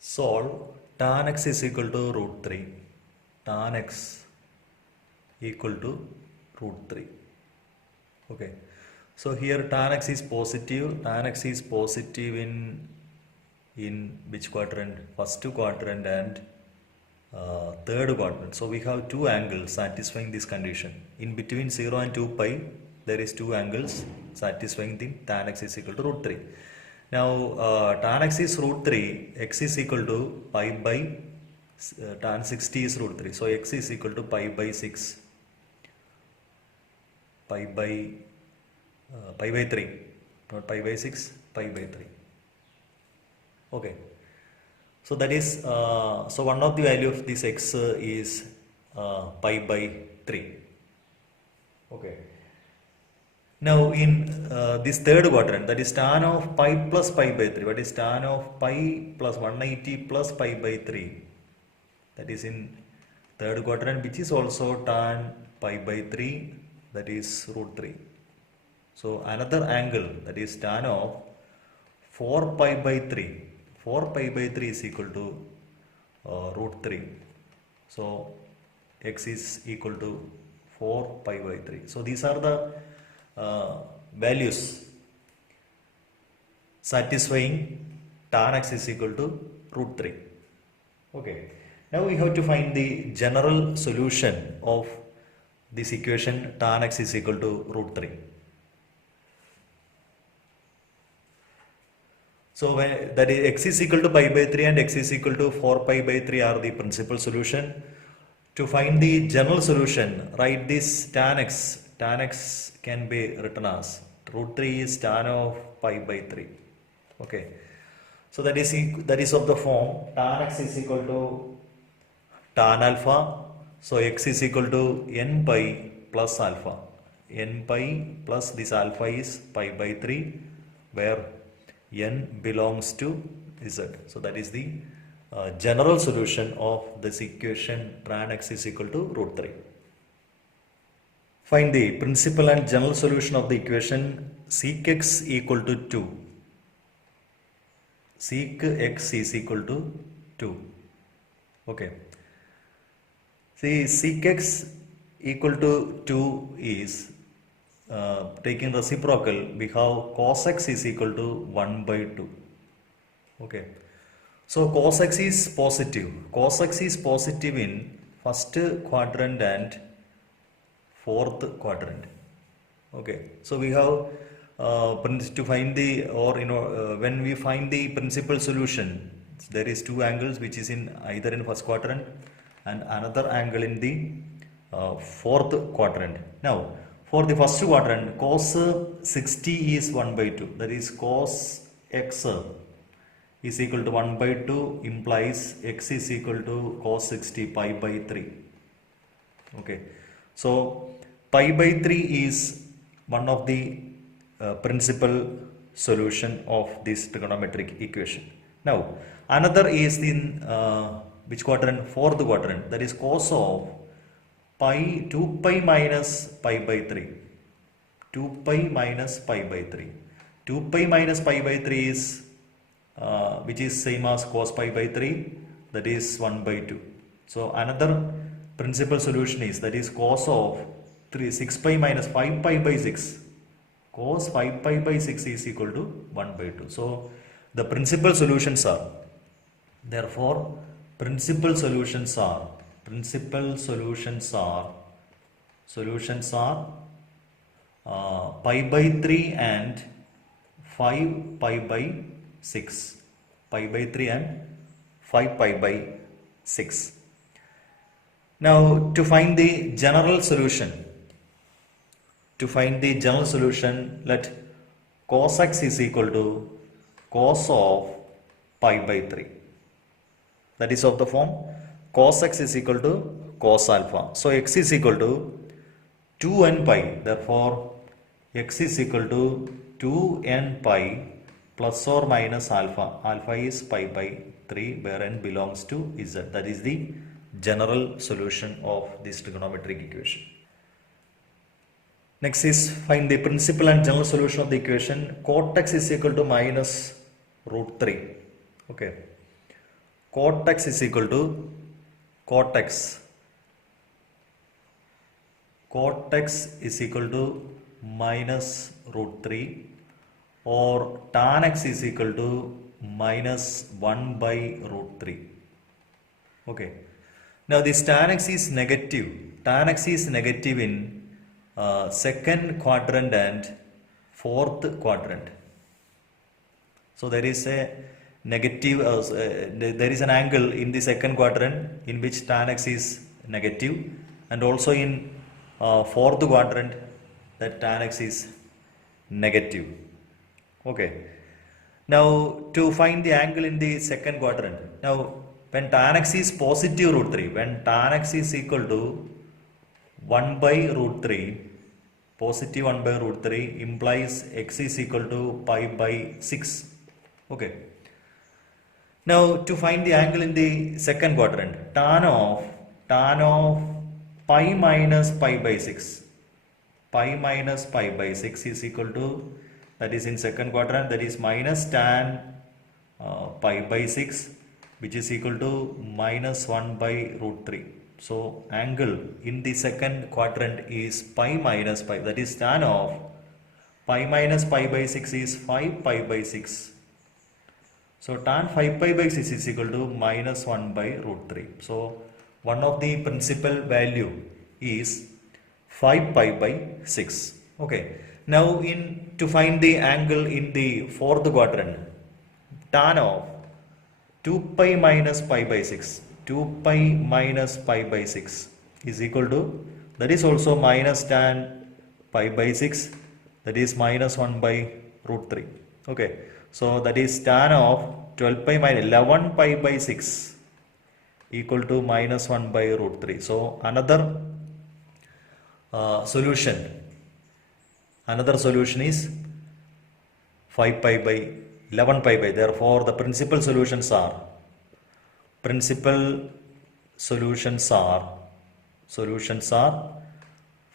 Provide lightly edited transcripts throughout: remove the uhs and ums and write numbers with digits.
Solve tan x is equal to root 3. Tan x equal to root 3. Okay. So here tan x is positive. Tan x is positive in which quadrant? First quadrant and third quadrant. So we have two angles satisfying this condition. In between 0 and 2 pi, there is two angles satisfying the tan x is equal to root 3. Now tan x is root 3, x is equal to pi by tan 60 is root 3. So x is equal to pi by 6, pi by 3, not pi by 6, pi by 3. Okay. So that is, so one of the value of this x is pi by 3. Okay. Now in this third quadrant, that is tan of pi plus pi by 3. What is tan of pi plus 180 plus pi by 3? That is in third quadrant, which is also tan pi by 3, that is root 3. So another angle, that is tan of 4 pi by 3. 4 pi by 3 is equal to root 3. So x is equal to 4 pi by 3. So these are the values satisfying tan x is equal to root 3. Okay. Now we have to find the general solution of this equation tan x is equal to root 3. So when that is x is equal to pi by 3 and x is equal to 4 pi by 3 are the principal solution. To find the general solution, write this tan x can be written as root 3 is tan of pi by 3. Okay. So that is of the form tan x is equal to tan alpha. So x is equal to n pi plus alpha. N pi plus this alpha is pi by 3, where n belongs to z. So that is the general solution of this equation tan x is equal to root 3. Find the principal and general solution of the equation sec x equal to 2. Sec x is equal to 2. Okay. See, sec x equal to 2 is taking reciprocal, we have cos x is equal to 1 by 2. Okay. So cos x is positive. Cos x is positive in first quadrant and fourth quadrant. Okay. So we have to find the, or when we find the principal solution, there is two angles which is in either in first quadrant and another angle in the fourth quadrant. Now for the first quadrant, cos 60 is 1 by 2. That is cos x is equal to 1 by 2 implies x is equal to cos 60 pi by 3. Okay. So pi by 3 is one of the principal solution of this trigonometric equation. Now another is in which quadrant? Fourth quadrant. That is cos of pi 2 pi minus pi by 3. 2 pi minus pi by 3. 2 pi minus pi by 3 is which is same as cos pi by 3, that is 1 by 2. So another principal solution is, that is cos of 6 pi minus 5 pi by 6. Cos 5 pi by 6 is equal to 1 by 2. So the principal solutions are, therefore principal solutions are pi by 3 and 5 pi by 6. Pi by 3 and 5 pi by 6. Now to find the general solution, let cos x is equal to cos of pi by 3. That is of the form cos x is equal to cos alpha. So x is equal to 2n pi. Therefore x is equal to 2n pi plus or minus alpha. Alpha is pi by 3, where n belongs to z. That is the general solution of this trigonometric equation. Next is find the principal and general solution of the equation cot x is equal to minus root 3. Okay. cot x is equal to cot x. Cot x is equal to minus root 3 or tan x is equal to minus 1 by root 3. Okay. Now this tan x is negative. Tan x is negative in second quadrant and fourth quadrant. So there is a negative, there is an angle in the second quadrant in which tan x is negative, and also in fourth quadrant that tan x is negative. Okay. Now to find the angle in the second quadrant. Now when tan x is positive root 3, when tan x is equal to 1 by root 3, positive 1 by root 3 implies x is equal to pi by 6. Okay. Now to find the angle in the second quadrant, tan of pi minus pi by 6. Pi minus pi by 6 is equal to, that is in second quadrant, that is minus tan pi by 6, which is equal to minus 1 by root 3. So angle in the second quadrant is pi minus pi, that is tan of pi minus pi by 6 is 5 pi by 6. So tan 5 pi by 6 is equal to minus 1 by root 3. So one of the principal value is 5 pi by 6. Okay. Now to find the angle in the fourth quadrant, tan of 2 pi minus pi by 6. 2 pi minus pi by 6 is equal to, that is also minus tan pi by 6, that is minus 1 by root 3. Okay. So that is tan of 12 pi minus 11 pi by 6 equal to minus 1 by root 3. So another solution is 5 pi by 11 pi by. Therefore the principal solutions are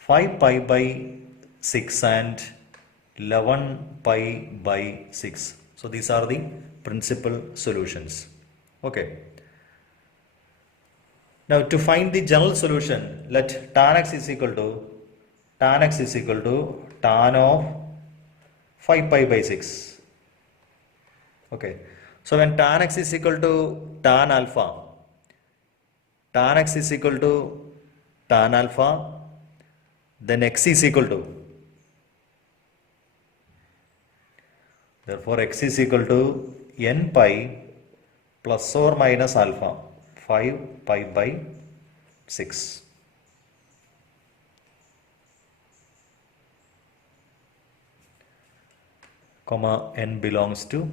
5 pi by 6 and 11 pi by 6. So these are the principal solutions. Okay. Now to find the general solution, let tan x is equal to tan of 5 pi by 6. Okay. So when tan x is equal to tan alpha, then x is equal to, therefore x is equal to n pi plus or minus alpha 5 pi by 6. Comma n belongs to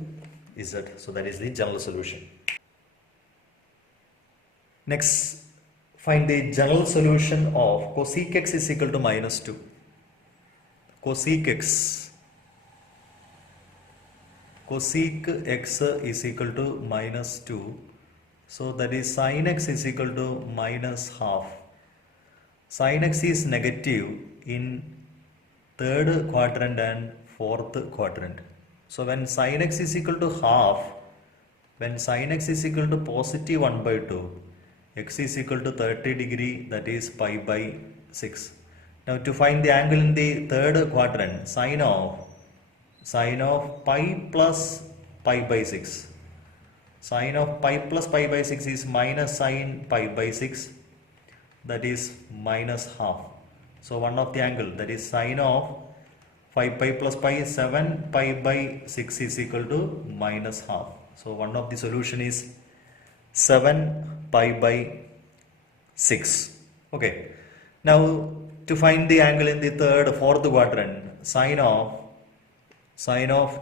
z. So that is the general solution. Next, find the general solution of cosec x is equal to minus 2. Cosec x is equal to minus 2. So that is sin x is equal to minus half. Sin x is negative in third quadrant and fourth quadrant. So when sin x is equal to half, when sin x is equal to positive 1 by 2, x is equal to 30 degree, that is pi by 6. Now to find the angle in the third quadrant, sin of pi plus pi by 6. Sin of pi plus pi by 6 is minus sin pi by 6, that is minus half. So one of the angle, that is sin of 5 pi plus pi is 7 pi by 6 is equal to minus half. So one of the solution is 7 pi by 6. Okay. Now to find the angle in the fourth quadrant, sin of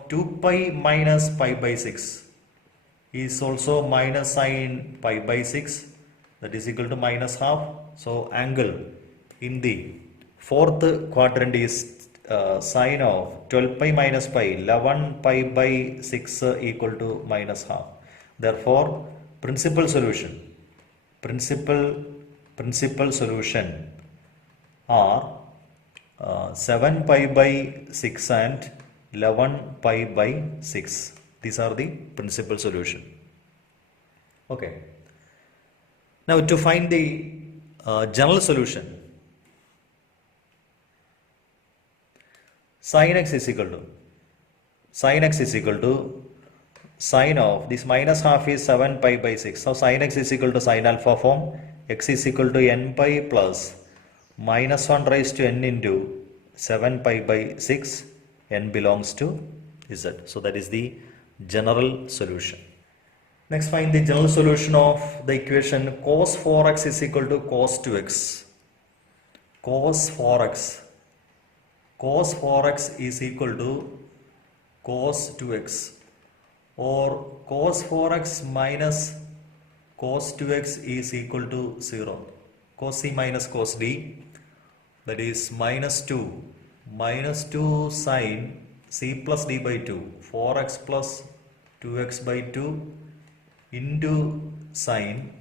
2 pi minus pi by 6 is also minus sin pi by 6, that is equal to minus half. So angle in the fourth quadrant is sin of 12 pi minus pi 11 pi by 6 equal to minus half. Therefore principal solution are 7 pi by 6 and 11 pi by 6. These are the principal solution. Okay. Now to find the general solution, sin x is equal to sine of this minus half is 7 pi by 6. So sin x is equal to sine alpha form, x is equal to n pi plus minus 1 raised to n into 7 pi by 6, n belongs to z. So that is the general solution. Next, find the general solution of the equation cos 4x is equal to cos 2x. Cos 4x is equal to cos 2x, or cos 4x minus cos 2x is equal to 0. Cos c minus cos d, that is minus 2 sine c plus d by 2, 4x plus 2x by 2 into sine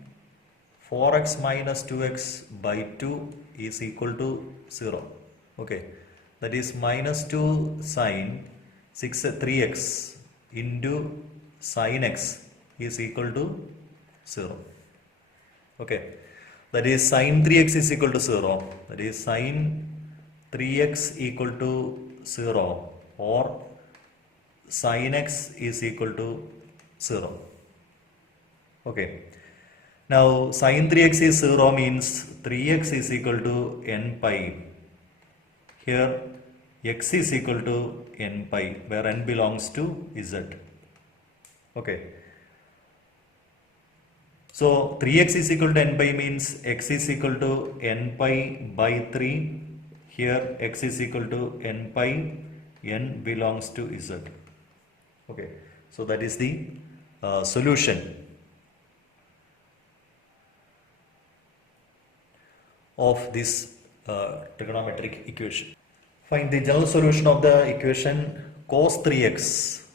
4x minus 2x by 2 is equal to 0. Okay, that is minus 2 sine 3x into sine x is equal to 0. Okay, that is sine 3x is equal to 0. That is sine 3x equal to 0, or sine x is equal to 0. Okay, now sine 3x is 0 means 3x is equal to n pi. Here x is equal to n pi, where n belongs to z. Okay, so 3x is equal to n pi means x is equal to n pi by 3. Here x is equal to n pi, n belongs to z. Okay, so that is the solution of this trigonometric equation. Find the general solution of the equation cos 3x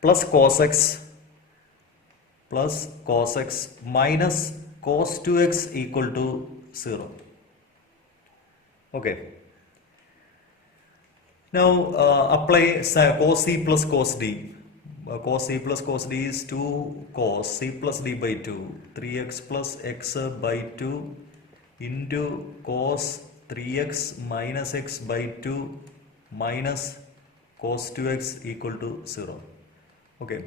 plus cos x minus cos 2x equal to 0. Okay. Now apply cos c plus cos d. Cos c plus cos d is 2 cos c plus d by 2, 3x plus x by 2 into cos 3x minus x by 2 minus cos 2x equal to 0. Okay,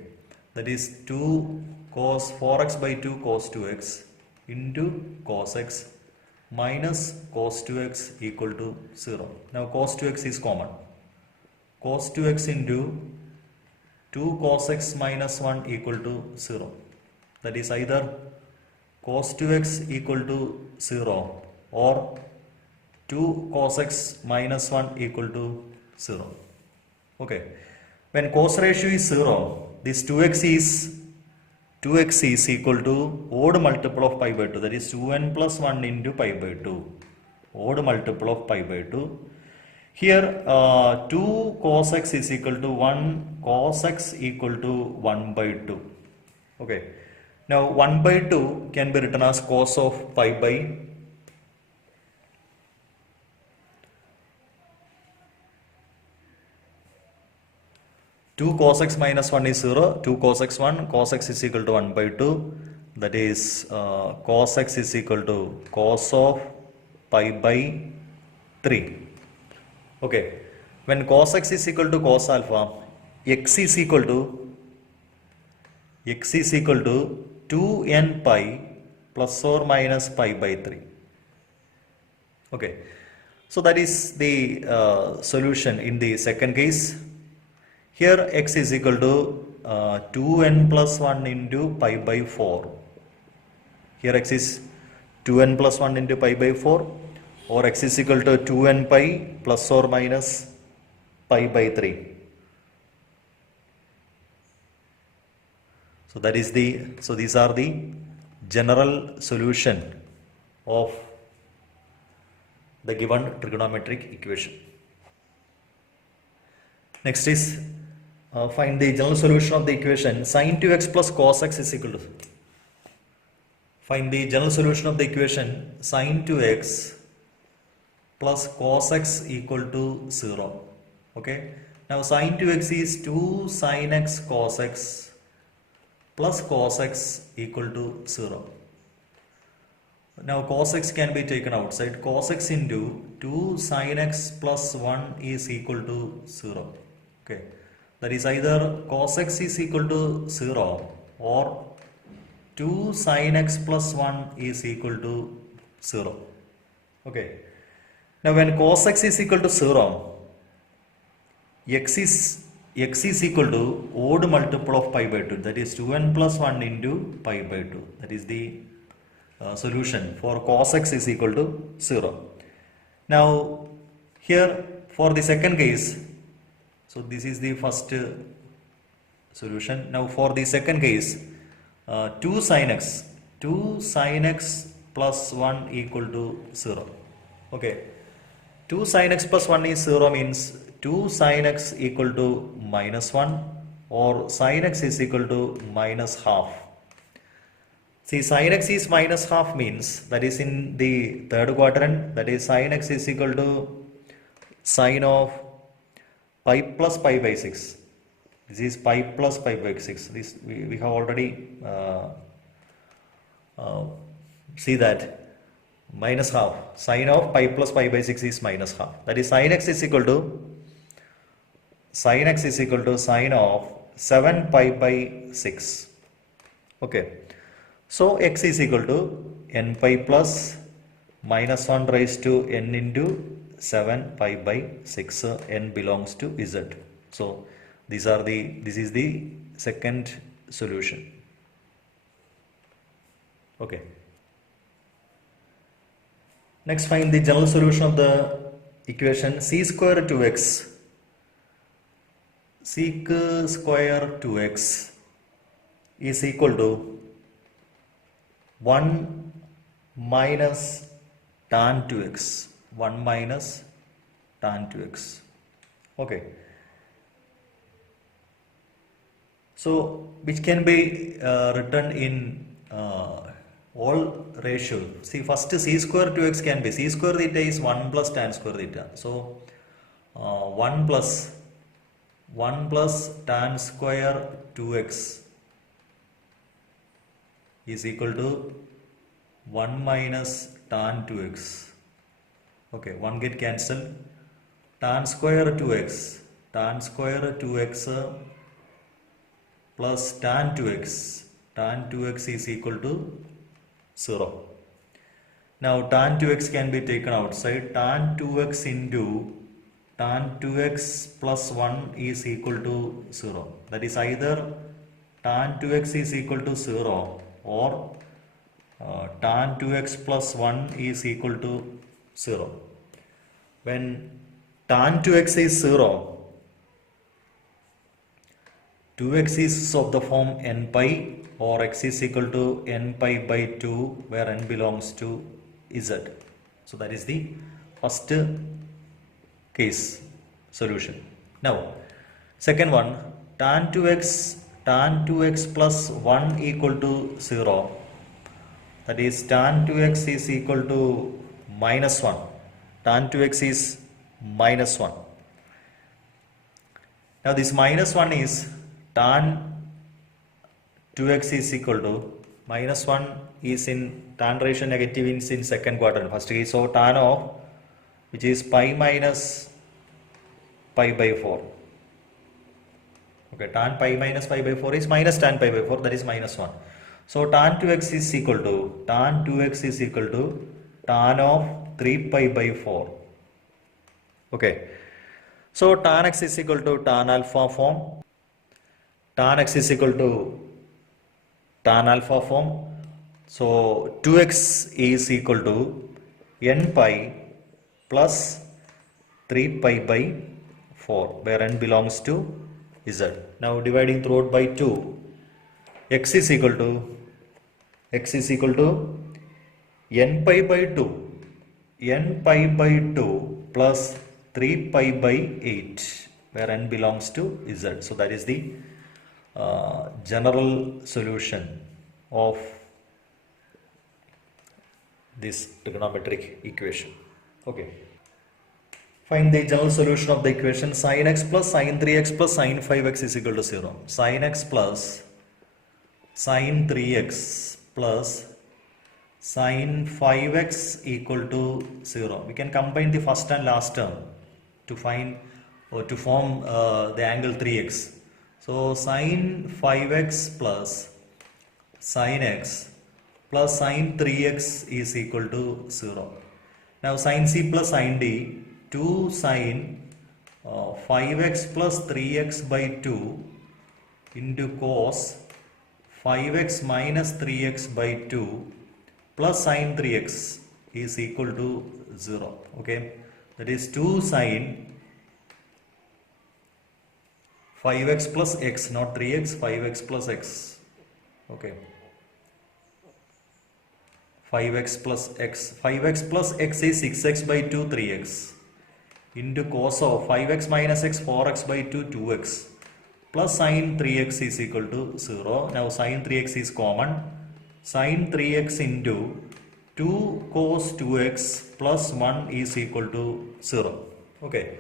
that is 2 cos 4x by 2 cos 2x into cos x minus cos 2x equal to 0. Now cos 2x is common. Cos 2x into 2 cos x minus 1 equal to 0. That is either cos 2x equal to 0 or 2 cos x minus 1 equal to 0. Okay, when cos ratio is 0, this 2x is equal to odd multiple of pi by 2, that is 2n plus 1 into pi by 2, odd multiple of pi by 2. Here 2 cos x is equal to 1 cos x equal to 1 by 2. Okay, now 1 by 2 can be written as cos of pi by 2 cos x minus 1 is 0, 2 cos x 1, cos x is equal to 1 by 2, that is cos x is equal to cos of pi by 3. Okay, when cos x is equal to cos alpha, x is equal to 2n pi plus or minus pi by 3. Okay, so that is the solution in the second case. Here x is equal to 2n plus 1 into pi by 4. Here x is 2n plus 1 into pi by 4, or x is equal to 2n pi plus or minus pi by 3. So that is these are the general solution of the given trigonometric equation. Next is find the general solution of the equation sin 2x plus cos x is equal to. Find the general solution of the equation sin 2x plus cos x equal to 0. Okay, Now sin 2x is 2 sin x cos x plus cos x equal to 0. Now cos x can be taken outside. Cos x into 2 sin x plus 1 is equal to 0. Okay. That is either cos x is equal to 0 or 2 sin x plus 1 is equal to 0. Okay. Now when cos x is equal to 0, x is equal to odd multiple of pi by 2, that is 2n plus 1 into pi by 2. That is the solution for cos x is equal to 0. Now here for the second case, so this is the first solution. Now for the second case, 2 sin x plus 1 equal to 0. Okay, 2 sin x plus 1 is 0 means 2 sin x equal to minus 1 or sin x is equal to minus half. See, sin x is minus half means that is in the third quadrant, that is sin x is equal to sine of pi plus pi by 6. This is pi plus pi by 6. This we have already see that minus half. Sine of pi plus pi by 6 is minus half. That is sin x is equal to sine of 7 pi by 6. Okay. So x is equal to n pi plus minus 1 raised to n into 7 pi by 6. N belongs to z. So this is the second solution. Okay. Next, find the general solution of the equation c square 2x. Sec square 2x is equal to 1 minus tan 2x. 1 minus tan 2x. Okay. So which can be written in all ratio. See, first c square 2x can be, c square theta is 1 plus tan square theta. So 1 plus tan square 2x is equal to 1 minus tan 2x. Okay, 1 get cancelled. Tan square 2x plus tan 2x is equal to 0. Now tan 2x can be taken outside. Tan 2x into tan 2x plus 1 is equal to 0. That is either tan 2x is equal to 0 or tan 2x plus 1 is equal to 0. When tan 2x is 0, 2x is of the form n pi or x is equal to n pi by 2 where n belongs to z. So that is the first case solution. Now second one, tan 2x plus 1 equal to 0, that is tan 2x is equal to minus 1. Tan 2x is minus 1. Now this minus 1 is tan 2x is equal to minus 1 is in tan ratio negative is in second quadrant. First case, so tan of which is pi minus pi by 4. Okay, tan pi minus pi by 4 is minus tan pi by 4, that is minus 1. So tan 2x is equal to tan of 3 pi by 4. Okay. So tan x is equal to tan alpha form. Tan x is equal to tan alpha form. So 2x is equal to n pi plus 3 pi by 4 where n belongs to z. Now dividing throughout by 2, x is equal to n pi by 2 plus 3 pi by 8 where n belongs to z. So that is the general solution of this trigonometric equation. Okay. Find the general solution of the equation sin x plus sin 3x plus sin 5x is equal to 0. Sin x plus sin 3x plus sin 5x equal to 0. We can combine the first and last term to find or to form the angle 3x. So sin 5x plus sin x plus sin 3x is equal to 0. Now sin c plus sin d, 2 sin 5x plus 3x by 2 into cos 5x minus 3x by 2 plus sin 3x is equal to 0. Okay, that is 2 sin 5x plus x, not 3x, 5x plus x. Okay, 5x plus x. 5x plus x is 6x by 2, 3x into cos of 5x minus x, 4x by 2, 2x plus sin 3x is equal to 0. Now sin 3x is common. Sin 3x into 2 cos 2x plus 1 is equal to 0. Okay.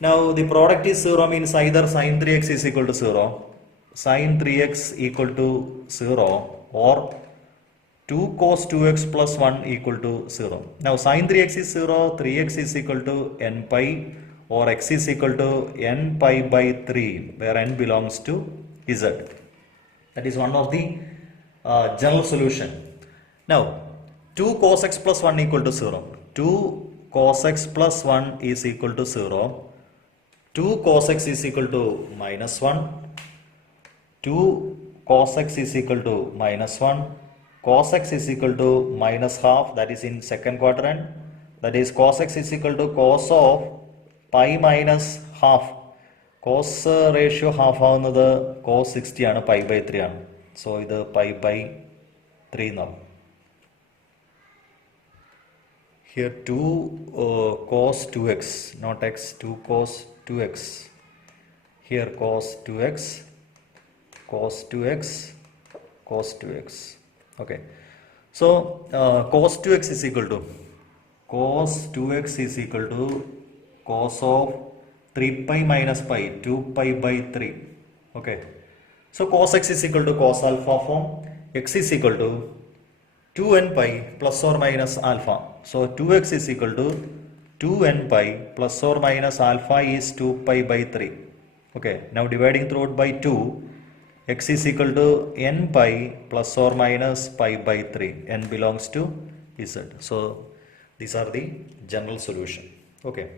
Now the product is 0 means either sin 3x is equal to 0, sin 3x equal to 0 or 2 cos 2x plus 1 equal to 0. Now sin 3x is 0, 3x is equal to n pi or x is equal to n pi by 3 where n belongs to z. That is one of the general solution. Now 2 cos x plus 1 equal to 0. 2 cos x plus 1 is equal to 0. 2 cos x is equal to minus 1. 2 cos x is equal to minus 1. Cos x is equal to minus half, that is in second quadrant. That is cos x is equal to cos of pi minus half. Cos ratio half avunnathu cos 60 aanu, pi by 3 aanu. So idu pi by 3 now. Here 2 cos 2x, not x, 2 cos 2x. Here cos 2x, cos 2x, cos 2x. Okay. So cos 2x is equal to cos of 3 pi minus pi, 2 pi by 3. Okay. So cos x is equal to cos alpha form, x is equal to 2n pi plus or minus alpha. So 2x is equal to 2n pi plus or minus alpha is 2 pi by 3. Okay, now dividing through it by 2, x is equal to n pi plus or minus pi by 3. N belongs to z. So these are the general solution. Okay.